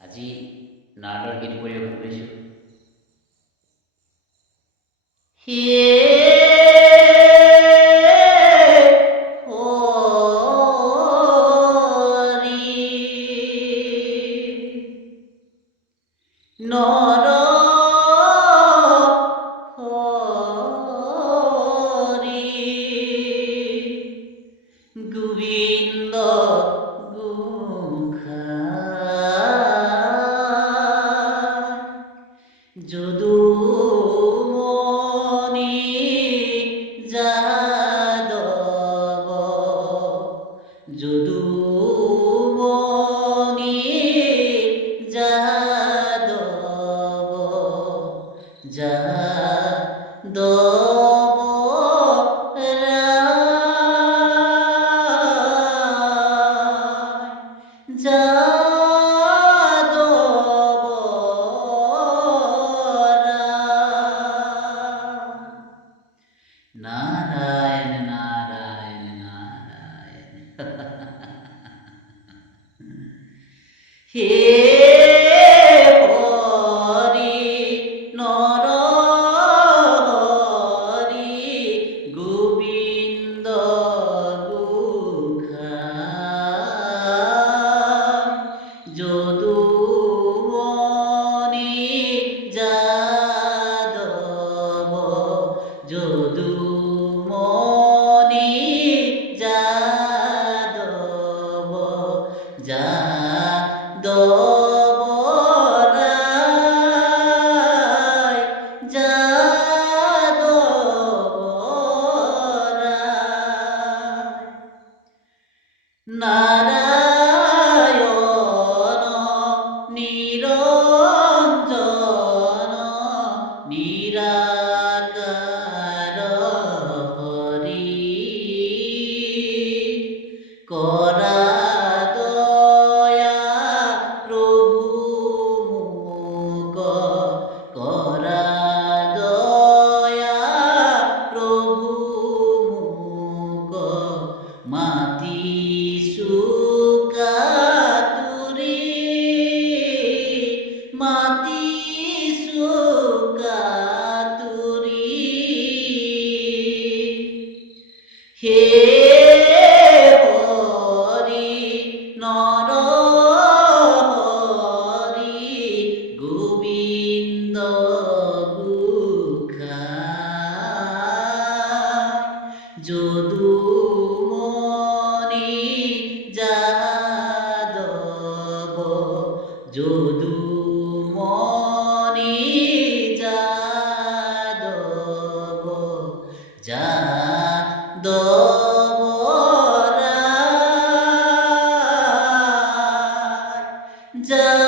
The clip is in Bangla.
আজি নাৰদৰ গীত পৰিৱেশন কৰিছোঁ। নৰ গোবিন্দ যদুমণি যাদৱ যদুমণি যাদৱ নারায়ণ নারায়ণ নারায়ণ হে হরি নর হরি গোবিন্দ যদুমণি যাদৱ যদুমণি যাদৱ যাদবরায় যাদবরায় নারায়ণ নিরঞ্জন নিরাকার হরি করা দয়া প্রভু মুখ করা দয়া প্রভু মুখ মাতি সুকাতুরি মাতি সুকাতুরি হে হরি নর হরি গোবিন্দ যদুমণি যাদৱ যদুমণি যাদৱ যাদবরায়